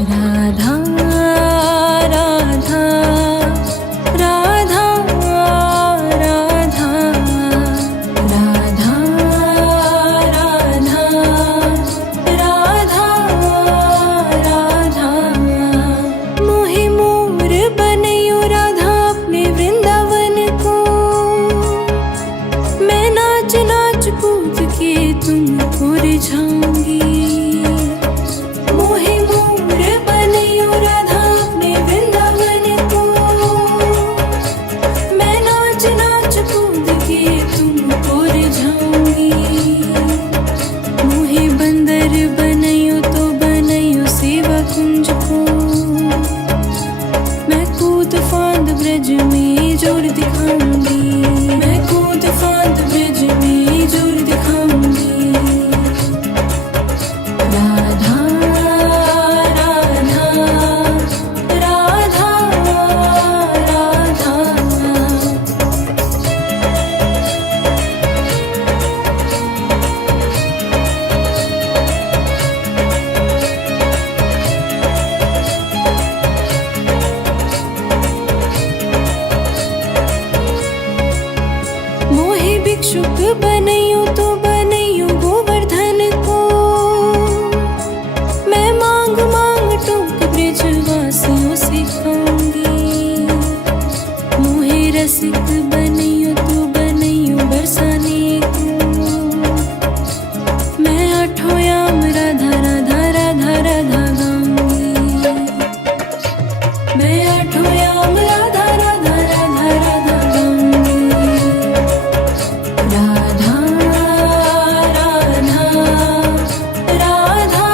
राधा राधा राधा राधा राधा राधा राधा राधा मोहे मोर बनयो राधा अपने वृंदावन को। मैं नाच नाच कूद के तुमको रिझाऊंगी। मोहे मोर बनयो राधा अपने वृंदावन को। मैं नाच नाच कूद के तुमको रिझाऊंगी। मोहे बंदर बनयो तो बनयो सेवा कुंज को। मैं कूद फांद ब्रज में जोर दिखाऊंगी। मैं कूद फांद ब्रज में जोर दिखाऊंगी। राधा राधा राधा राधा मोहे भिक्षुक बनयो तो बनयो गोवर्धन को। मैं मांग मांग टोक ब्रजवासियों से खाऊंगी। मोहे रसिक बनयो तो बनयो बरसाने को। मैं आठों याम राधा राधा राधा राधा गाऊंगी। मैं आठों याम राधा राधा राधा राधा गाऊंगी। राधा राधा राधा राधा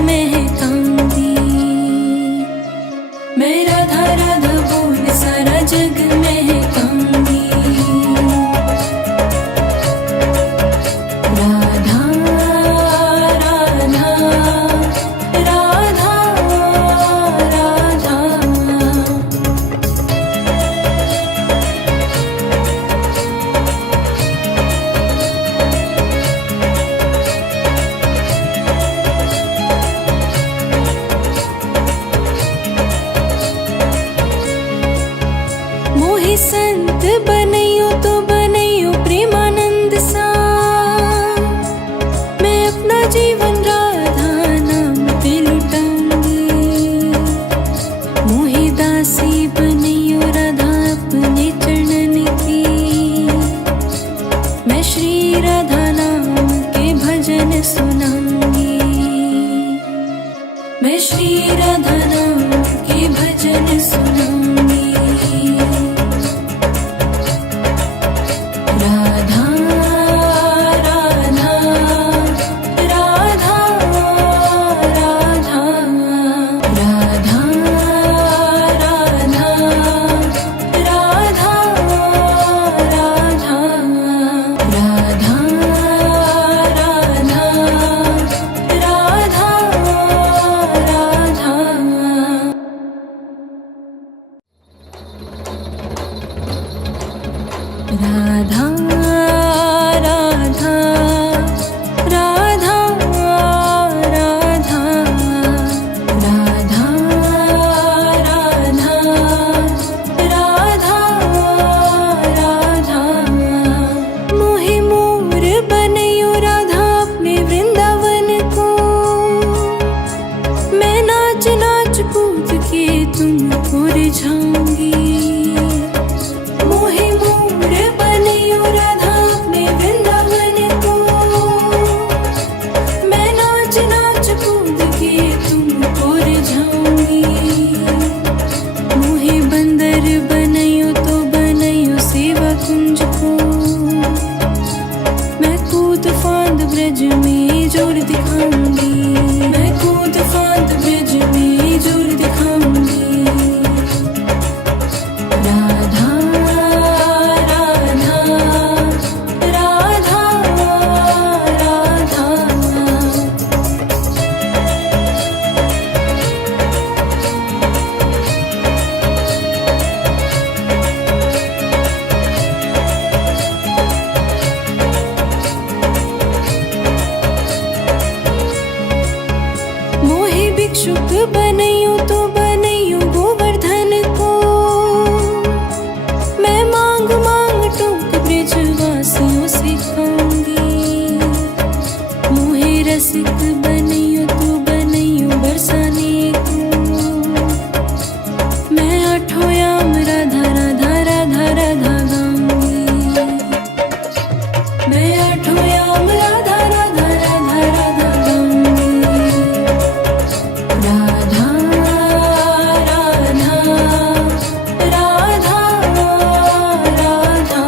महकाऊंगी। मैं राधा राधा बोल सारा जग महकाऊंगी। राधा राधा राधा राधा। मोहि संत बनैयो तो बनैयो प्रेमानंद सा। मैं अपना जीवन राधा नाम पे लुटाऊंगी। मोहि दासी बनैयो राधा अपने चरणन की। मैं श्री राधा नाम के भजन सुनाऊंगी। मैं श्री राधा नाम के भजन सुनाऊंगी। राधा राधा राधा राधा राधा राधा राधा राधा राधा राधा राधा राधा राधा राधा राधा राधा राधा। मोहि मोर बनैयो राधा अपने वृंदावन को। मैं नाच नाच कूद के तुमको रिझाऊंगी। मोहि मोर बनैयो राधा अपने वृंदावन को। मैं नाच नाच कूद के तुमको रिझाऊंगी। मोहि बंदर बनैयो तो बनैयो सेवा कुंज को। मैं कूद फांद ब्रज में जोर दिखाऊंगी। मैं कूद फांद ब्रज में जोर दिखाऊंगी। राधा राधा राधा राधा। मोहि भिक्षुक बनैयो तो बनैयो गोवर्धन को। मैं मांग मांग टूक ब्रजवासियों से खाऊंगी। मोहि रसिक बनैयो तो बनैयो बरसाने को। मैं आठों याम राधा राधा राधा राधा गाऊंगी। मैं आठों याम राधा राधा राधा राधा गाऊंगी। राधा राधा राधा राधा।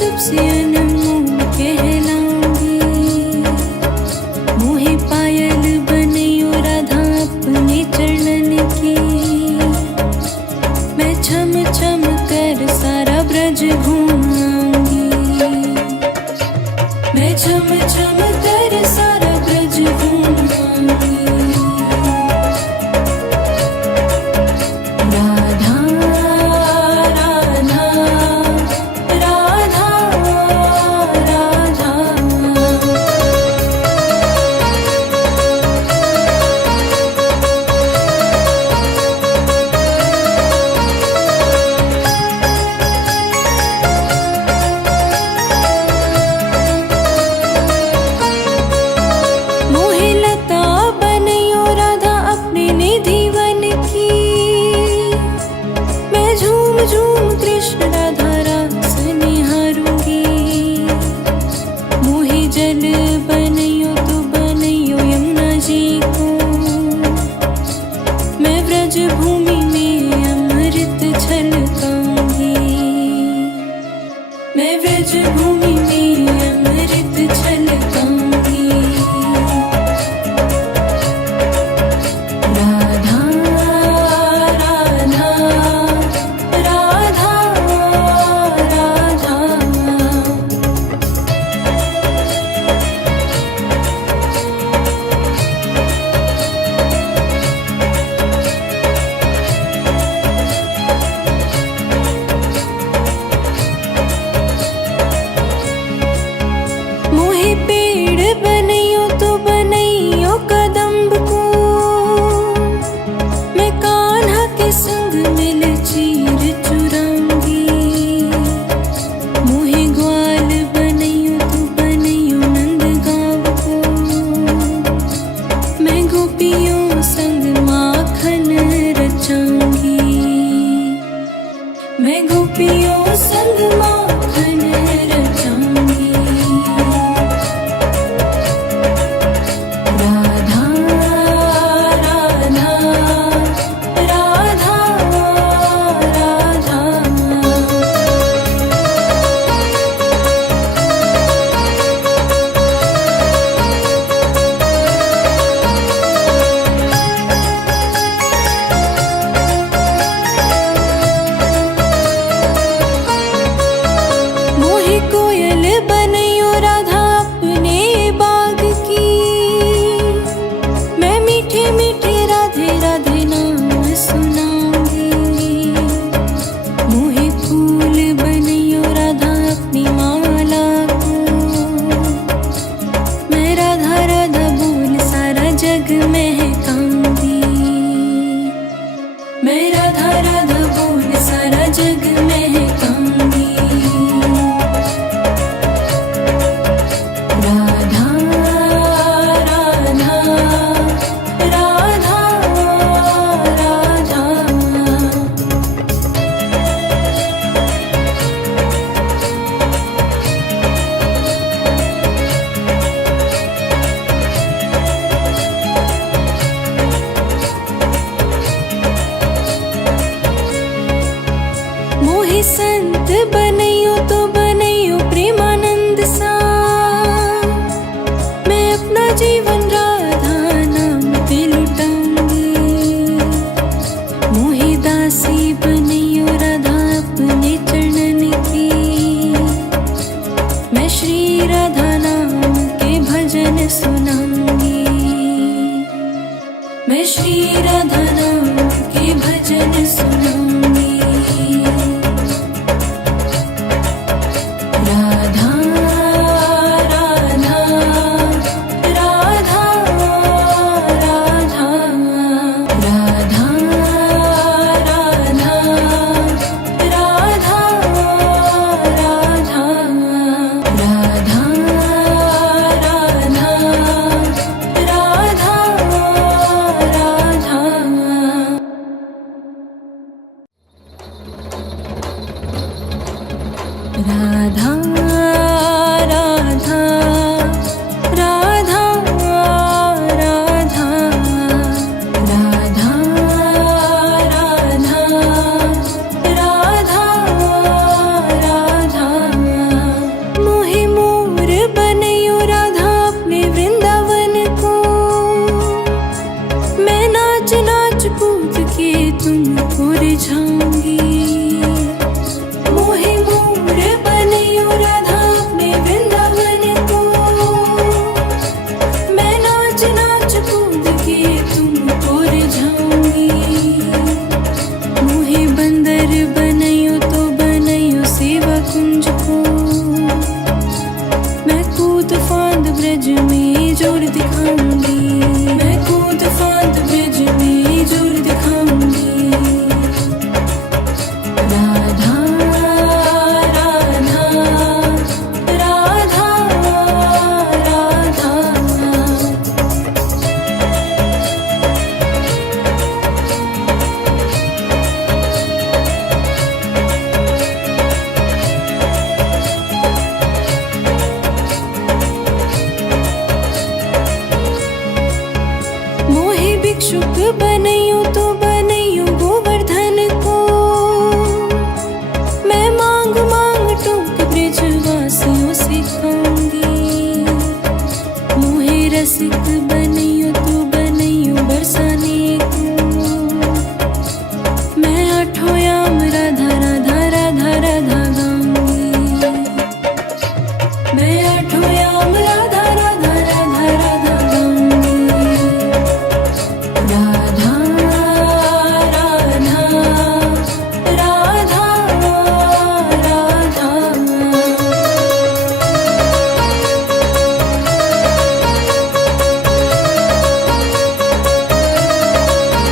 सबसे अनमोल कहलाऊंगी। मोहे पायल बनियो राधा अपने चरणन की। मैं छम छम कर सारा ब्रज घूमाऊंगी। मैं छम छम कर सारा ब्रज घूमाऊंगी। राधा राधा राधा राधा। मोहे लता बनियो राधा अपने निधि वन की। मैं झूम झूम कृष्ण राधा रास निहारूंगी। मोहे जल बनियो तो बनियो यमुना जी को। मैं व्रज भूमि में अमृत छलकाऊंगी। मैं व्रज भूमि में अमृत छलकाऊंगी। राधा राधा राधा राधा। मोहे पेड़ बनियो तो बनियो कदम्ब को। मैं कान्हा के संग मिल चीर चुराऊंगी। मोहे ग्वाल बनियो तो बनियो नंदगांव को। मैं गोपियों संग माखन रचाऊंगी। मैं गोपियों संग माखन रचाऊंगी। राधा राधा राधा राधा। मोहे कोयल बनियो राधा अपने बाग की। मैं मीठे मीठे राधे राधे नाम सुनाऊंगी। मोहे फूल बनियो राधा अपनी माला को। मैं राधा राधा बोल सारा जग महकाऊंगी। मैं राधा राधा बोल सारा जग महकाऊंगी। राधा राधा राधा राधा। मोहे संत बनियो तो बनियो प्रेमानंद सा। मैं अपना जीवन राधा नाम पे लुटाऊंगी। मोहे दासी बनियो राधा अपने चरणन की। मैं श्री राधा नाम के भजन सुनाऊंगी। मैं श्री राधा नाम के भजन सुनाऊंगी। राधा राधा राधा राधा राधा राधा राधा राधा राधा राधा राधा राधा राधा राधा राधा राधा राधा राधा। रसिक